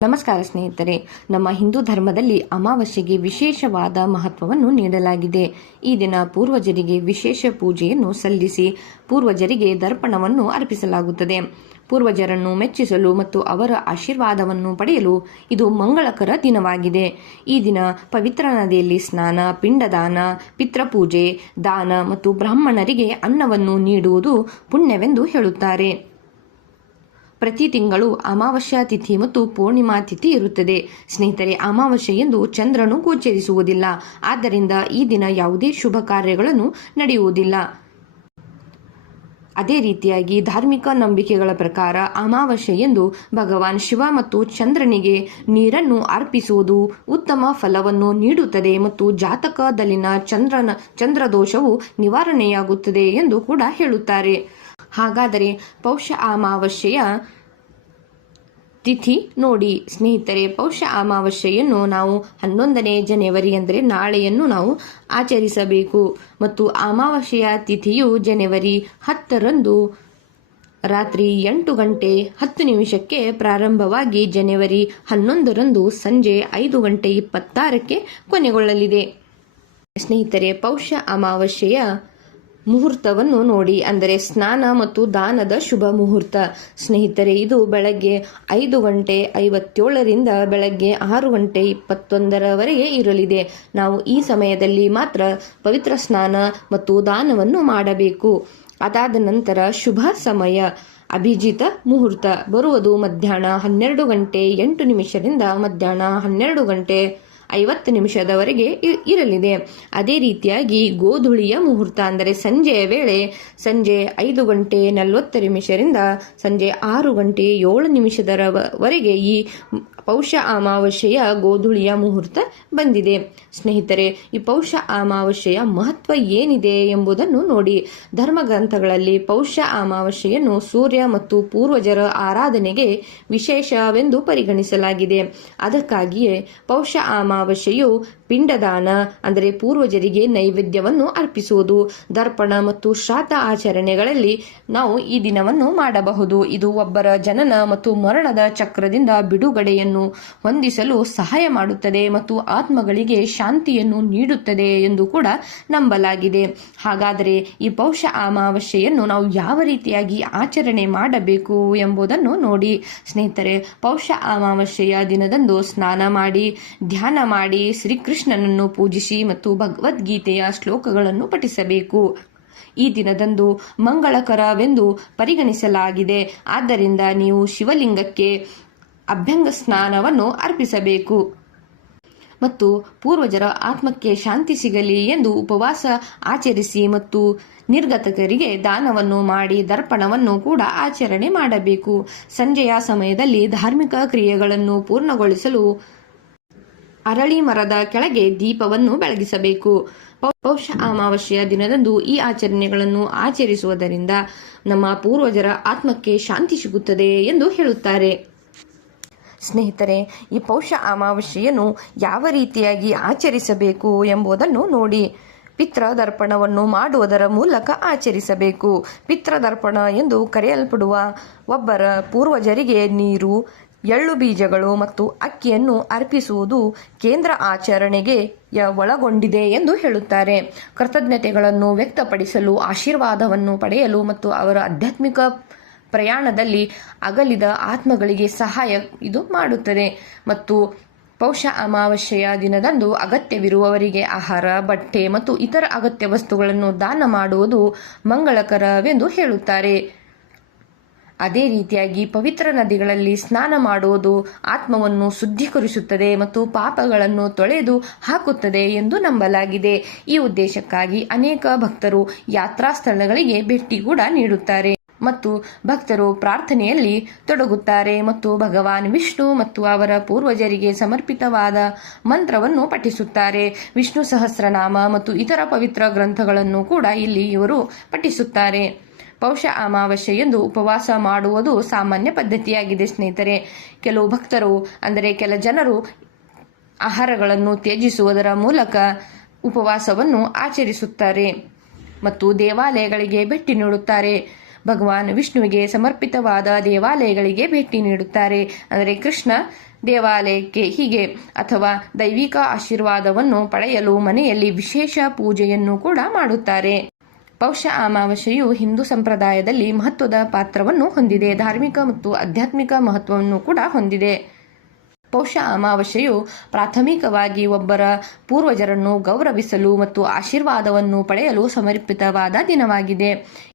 ನಮಸ್ಕಾರ ಸ್ನೇಹಿತರೆ, ನಮ್ಮ ಹಿಂದೂ ಧರ್ಮದಲ್ಲಿ ಅಮಾವಾಸ್ಯೆಗೆ ವಿಶೇಷವಾದ ಮಹತ್ವವನ್ನು ನೀಡಲಾಗಿದೆ. ಈ ದಿನ ಪೂರ್ವಜರಿಗೆ ವಿಶೇಷ ಪೂಜೆಯನ್ನು ಸಲ್ಲಿಸಿ ಪೂರ್ವಜರಿಗೆ ದರ್ಪಣವನ್ನು ಅರ್ಪಿಸಲಾಗುತ್ತದೆ. ಪೂರ್ವಜರನ್ನು ಮೆಚ್ಚಿಸಲು ಮತ್ತು ಅವರ ಆಶೀರ್ವಾದವನ್ನು ಪಡೆಯಲು ಇದು ಮಂಗಳಕರ ದಿನವಾಗಿದೆ. ಈ ದಿನ ಪವಿತ್ರ ನದಿಯಲ್ಲಿ ಸ್ನಾನ, ಪಿಂಡದಾನ, ಪಿತೃಪೂಜೆ, ದಾನ ಮತ್ತು ಬ್ರಾಹ್ಮಣರಿಗೆ ಅನ್ನವನ್ನು ನೀಡುವುದು ಪುಣ್ಯವೆಂದು ಹೇಳುತ್ತಾರೆ. ಪ್ರತಿ ತಿಂಗಳು ಅಮಾವಾಸ್ಯಾ ತಿಥಿ ಮತ್ತು ಪೂರ್ಣಿಮಾ ತಿಥಿ ಇರುತ್ತದೆ. ಸ್ನೇಹಿತರೆ, ಅಮಾವಾಸ್ಯೆಯೆಂದು ಚಂದ್ರನು ಗೋಚರಿಸುವುದಿಲ್ಲ. ಆದ್ದರಿಂದ ಈ ದಿನ ಯಾವುದೇ ಶುಭ ಕಾರ್ಯಗಳನ್ನು ನಡೆಯುವುದಿಲ್ಲ. ಅದೇ ರೀತಿಯಾಗಿ ಧಾರ್ಮಿಕ ನಂಬಿಕೆಗಳ ಪ್ರಕಾರ ಅಮಾವಾಸ್ಯೆಯೆಂದು ಭಗವಾನ್ ಶಿವ ಮತ್ತು ಚಂದ್ರನಿಗೆ ನೀರನ್ನು ಅರ್ಪಿಸುವುದು ಉತ್ತಮ ಫಲವನ್ನು ನೀಡುತ್ತದೆ ಮತ್ತು ಜಾತಕದಲ್ಲಿನ ಚಂದ್ರದೋಷವು ನಿವಾರಣೆಯಾಗುತ್ತದೆ ಎಂದು ಕೂಡ ಹೇಳುತ್ತಾರೆ. ಹಾಗಾದರೆ ಪೌಷ ಅಮಾವಾಸ್ಯೆಯ ತಿಥಿ ನೋಡಿ ಸ್ನೇಹಿತರೆ. ಪೌಷ ಅಮಾವಾಸ್ಯೆಯನ್ನು ನಾವು 11ನೇ ಜನವರಿ ಅಂದರೆ ನಾಳೆಯನ್ನು ನಾವು ಆಚರಿಸಬೇಕು ಮತ್ತು ಅಮಾವಾಸ್ಯೆಯ ತಿಥಿಯು ಜನವರಿ 10ರಂದು ರಾತ್ರಿ 8 ಗಂಟೆ 10 ನಿಮಿಷಕ್ಕೆ ಪ್ರಾರಂಭವಾಗಿ ಜನವರಿ 11ರಂದು ಸಂಜೆ 5 ಗಂಟೆ 26ಕ್ಕೆ ಕೊನೆಗೊಳ್ಳಲಿದೆ. ಸ್ನೇಹಿತರೆ, ಪೌಷ ಅಮಾವಾಸ್ಯೆಯ ಮುಹೂರ್ತವನ್ನು ನೋಡಿ, ಅಂದರೆ ಸ್ನಾನ ಮತ್ತು ದಾನದ ಶುಭ ಮುಹೂರ್ತ. ಸ್ನೇಹಿತರೆ, ಇದು ಬೆಳಗ್ಗೆ 5 ಗಂಟೆ 57ರಿಂದ ಬೆಳಗ್ಗೆ 6 ಗಂಟೆ 21ರವರೆಗೆ ಇರಲಿದೆ. ನಾವು ಈ ಸಮಯದಲ್ಲಿ ಮಾತ್ರ ಪವಿತ್ರ ಸ್ನಾನ ಮತ್ತು ದಾನವನ್ನು ಮಾಡಬೇಕು. ಅದಾದ ನಂತರ ಶುಭ ಸಮಯ ಅಭಿಜಿತ ಮುಹೂರ್ತ ಬರುವುದು ಮಧ್ಯಾಹ್ನ 12 ಗಂಟೆ 8 ನಿಮಿಷದಿಂದ ಮಧ್ಯಾಹ್ನ 12 ಗಂಟೆ 50 ನಿಮಿಷದವರೆಗೆ ಇರಲಿದೆ. ಅದೇ ರೀತಿಯಾಗಿ ಗೋಧುಳಿಯ ಮುಹೂರ್ತ ಅಂದರೆ ಸಂಜೆಯ ವೇಳೆ ಸಂಜೆ 5 ಗಂಟೆ 40 ನಿಮಿಷದಿಂದ ಸಂಜೆ 6 ಗಂಟೆ 7 ನಿಮಿಷದವರೆಗೆ ಈ ಪೌಷ ಅಮಾವಾಸ್ಯೆಯ ಗೋಧುಳಿಯ ಮುಹೂರ್ತ ಬಂದಿದೆ. ಸ್ನೇಹಿತರೆ, ಈ ಪೌಷ ಅಮಾವಾಸ್ಯೆಯ ಮಹತ್ವ ಏನಿದೆ ಎಂಬುದನ್ನು ನೋಡಿ. ಧರ್ಮಗ್ರಂಥಗಳಲ್ಲಿ ಪೌಷ ಅಮಾವಾಸ್ಯೆಯನ್ನು ಸೂರ್ಯ ಮತ್ತು ಪೂರ್ವಜರ ಆರಾಧನೆಗೆ ವಿಶೇಷವೆಂದು ಪರಿಗಣಿಸಲಾಗಿದೆ. ಅದಕ್ಕಾಗಿಯೇ ಪೌಷ ಅಮಾವಾಸ್ಯೆಯು ಪಿಂಡದಾನ ಅಂದರೆ ಪೂರ್ವಜರಿಗೆ ನೈವೇದ್ಯವನ್ನು ಅರ್ಪಿಸುವುದು, ದರ್ಪಣ ಮತ್ತು ಶ್ರಾದ್ದ ಆಚರಣೆಗಳಲ್ಲಿ ನಾವು ಈ ದಿನವನ್ನು ಮಾಡಬಹುದು. ಇದು ಒಬ್ಬರ ಜನನ ಮತ್ತು ಮರಣದ ಚಕ್ರದಿಂದ ಬಿಡುಗಡೆಯನ್ನು ಹೊಂದಿಸಲು ಸಹಾಯ ಮಾಡುತ್ತದೆ ಮತ್ತು ಆತ್ಮಗಳಿಗೆ ಶಾಂತಿಯನ್ನು ನೀಡುತ್ತದೆ ಎಂದು ಕೂಡ ನಂಬಲಾಗಿದೆ. ಹಾಗಾದರೆ ಈ ಪೌಷ ಅಮಾವಾಸ್ಯೆಯನ್ನು ನಾವು ಯಾವ ರೀತಿಯಾಗಿ ಆಚರಣೆ ಮಾಡಬೇಕು ಎಂಬುದನ್ನು ನೋಡಿ. ಸ್ನೇಹಿತರೆ, ಪೌಷ ಅಮಾವಾಸ್ಯೆಯ ದಿನದಂದು ಸ್ನಾನ ಮಾಡಿ, ಧ್ಯಾನ ಮಾಡಿ, ಶ್ರೀಕೃಷ್ಣನನ್ನು ಪೂಜಿಸಿ ಮತ್ತು ಭಗವದ್ಗೀತೆಯ ಶ್ಲೋಕಗಳನ್ನು ಪಠಿಸಬೇಕು. ಈ ದಿನದಂದು ಮಂಗಳಕರವೆಂದು ಪರಿಗಣಿಸಲಾಗಿದೆ. ಆದ್ದರಿಂದ ನೀವು ಶಿವಲಿಂಗಕ್ಕೆ ಅಭ್ಯಂಗ ಸ್ನಾನವನ್ನು ಅರ್ಪಿಸಬೇಕು ಮತ್ತು ಪೂರ್ವಜರ ಆತ್ಮಕ್ಕೆ ಶಾಂತಿ ಸಿಗಲಿ ಎಂದು ಉಪವಾಸ ಆಚರಿಸಿ ಮತ್ತು ನಿರ್ಗತಕರಿಗೆ ದಾನವನ್ನು ಮಾಡಿ ದರ್ಪಣವನ್ನು ಕೂಡ ಆಚರಣೆ ಮಾಡಬೇಕು. ಸಂಜೆಯ ಸಮಯದಲ್ಲಿ ಧಾರ್ಮಿಕ ಕ್ರಿಯೆಗಳನ್ನು ಪೂರ್ಣಗೊಳಿಸಲು ಅರಳಿ ಮರದ ಕೆಳಗೆ ದೀಪವನ್ನು ಬೆಳಗಿಸಬೇಕು. ಪೌಷ ಅಮಾವಾಸ್ಯೆಯ ದಿನದಂದು ಈ ಆಚರಣೆಗಳನ್ನು ಆಚರಿಸುವುದರಿಂದ ನಮ್ಮ ಪೂರ್ವಜರ ಆತ್ಮಕ್ಕೆ ಶಾಂತಿ ಸಿಗುತ್ತದೆ ಎಂದು ಹೇಳುತ್ತಾರೆ. ಸ್ನೇಹಿತರೆ, ಈ ಪೌಷ ಅಮಾವಾಸ್ಯೆಯನ್ನು ಯಾವ ರೀತಿಯಾಗಿ ಆಚರಿಸಬೇಕು ಎಂಬುದನ್ನು ನೋಡಿ. ಪಿತೃದರ್ಪಣವನ್ನು ಮಾಡುವುದರ ಮೂಲಕ ಆಚರಿಸಬೇಕು. ಪಿತೃದರ್ಪಣ ಎಂದು ಕರೆಯಲ್ಪಡುವ ಒಬ್ಬರ ಪೂರ್ವಜರಿಗೆ ನೀರು, ಎಳ್ಳು ಬೀಜಗಳು ಮತ್ತು ಅಕ್ಕಿಯನ್ನು ಅರ್ಪಿಸುವುದು ಕೇಂದ್ರ ಆಚರಣೆಗೆ ಒಳಗೊಂಡಿದೆ ಎಂದು ಹೇಳುತ್ತಾರೆ. ಕೃತಜ್ಞತೆಗಳನ್ನು ವ್ಯಕ್ತಪಡಿಸಲು, ಆಶೀರ್ವಾದವನ್ನು ಪಡೆಯಲು ಮತ್ತು ಅವರ ಆಧ್ಯಾತ್ಮಿಕ ಪ್ರಯಾಣದಲ್ಲಿ ಅಗಲಿದ ಆತ್ಮಗಳಿಗೆ ಸಹಾಯ ಇದು ಮಾಡುತ್ತದೆ. ಮತ್ತು ಪೌಷ ಅಮಾವಾಸ್ಯೆಯ ದಿನದಂದು ಅಗತ್ಯವಿರುವವರಿಗೆ ಆಹಾರ, ಬಟ್ಟೆ ಮತ್ತು ಇತರ ಅಗತ್ಯ ವಸ್ತುಗಳನ್ನು ದಾನ ಮಾಡುವುದು ಮಂಗಳಕರವೆಂದು ಹೇಳುತ್ತಾರೆ. ಅದೇ ರೀತಿಯಾಗಿ ಪವಿತ್ರ ನದಿಗಳಲ್ಲಿ ಸ್ನಾನ ಮಾಡುವುದು ಆತ್ಮವನ್ನು ಶುದ್ಧೀಕರಿಸುತ್ತದೆ ಮತ್ತು ಪಾಪಗಳನ್ನು ತೊಳೆದು ಹಾಕುತ್ತದೆ ಎಂದು ನಂಬಲಾಗಿದೆ. ಈ ಉದ್ದೇಶಕ್ಕಾಗಿ ಅನೇಕ ಭಕ್ತರು ಯಾತ್ರಾ ಸ್ಥಳಗಳಿಗೆ ಭೇಟಿ ಕೂಡ ನೀಡುತ್ತಾರೆ ಮತ್ತು ಭಕ್ತರು ಪ್ರಾರ್ಥನೆಯಲ್ಲಿ ತೊಡಗುತ್ತಾರೆ ಮತ್ತು ಭಗವಾನ್ ವಿಷ್ಣು ಮತ್ತು ಅವರ ಪೂರ್ವಜರಿಗೆ ಸಮರ್ಪಿತವಾದ ಮಂತ್ರವನ್ನು ಪಠಿಸುತ್ತಾರೆ. ವಿಷ್ಣು ಸಹಸ್ರನಾಮ ಮತ್ತು ಇತರ ಪವಿತ್ರ ಗ್ರಂಥಗಳನ್ನು ಕೂಡ ಇಲ್ಲಿ ಇವರು ಪಠಿಸುತ್ತಾರೆ. ಪೌಷ ಅಮಾವಾಸ್ಯೆಯೆಂದು ಉಪವಾಸ ಮಾಡುವುದು ಸಾಮಾನ್ಯ ಪದ್ಧತಿಯಾಗಿದೆ. ಸ್ನೇಹಿತರೆ, ಕೆಲವು ಭಕ್ತರು ಅಂದರೆ ಕೆಲ ಜನರು ಆಹಾರಗಳನ್ನು ತ್ಯಜಿಸುವುದರ ಮೂಲಕ ಉಪವಾಸವನ್ನು ಆಚರಿಸುತ್ತಾರೆ ಮತ್ತು ದೇವಾಲಯಗಳಿಗೆ ಭೇಟಿ ನೀಡುತ್ತಾರೆ. ಭಗವಾನ್ ವಿಷ್ಣುವಿಗೆ ಸಮರ್ಪಿತವಾದ ದೇವಾಲಯಗಳಿಗೆ ಭೇಟಿ ನೀಡುತ್ತಾರೆ. ಅಂದರೆ ಕೃಷ್ಣ ದೇವಾಲಯಕ್ಕೆ ಹೀಗೆ ಅಥವಾ ದೈವಿಕ ಆಶೀರ್ವಾದವನ್ನು ಪಡೆಯಲು ಮನೆಯಲ್ಲಿ ವಿಶೇಷ ಪೂಜೆಯನ್ನು ಕೂಡ ಮಾಡುತ್ತಾರೆ. ಪೌಷ ಅಮಾವಾಸ್ಯೆಯು ಹಿಂದೂ ಸಂಪ್ರದಾಯದಲ್ಲಿ ಮಹತ್ವದ ಪಾತ್ರವನ್ನು ಹೊಂದಿದೆ. ಧಾರ್ಮಿಕ ಮತ್ತು ಆಧ್ಯಾತ್ಮಿಕ ಮಹತ್ವವನ್ನು ಕೂಡ ಹೊಂದಿದೆ. ಪೌಷ ಅಮಾವಾಸ್ಯೆಯು ಪ್ರಾಥಮಿಕವಾಗಿ ಒಬ್ಬರ ಪೂರ್ವಜರನ್ನು ಗೌರವಿಸಲು ಮತ್ತು ಆಶೀರ್ವಾದವನ್ನು ಪಡೆಯಲು ಸಮರ್ಪಿತವಾದ ದಿನವಾಗಿದೆ.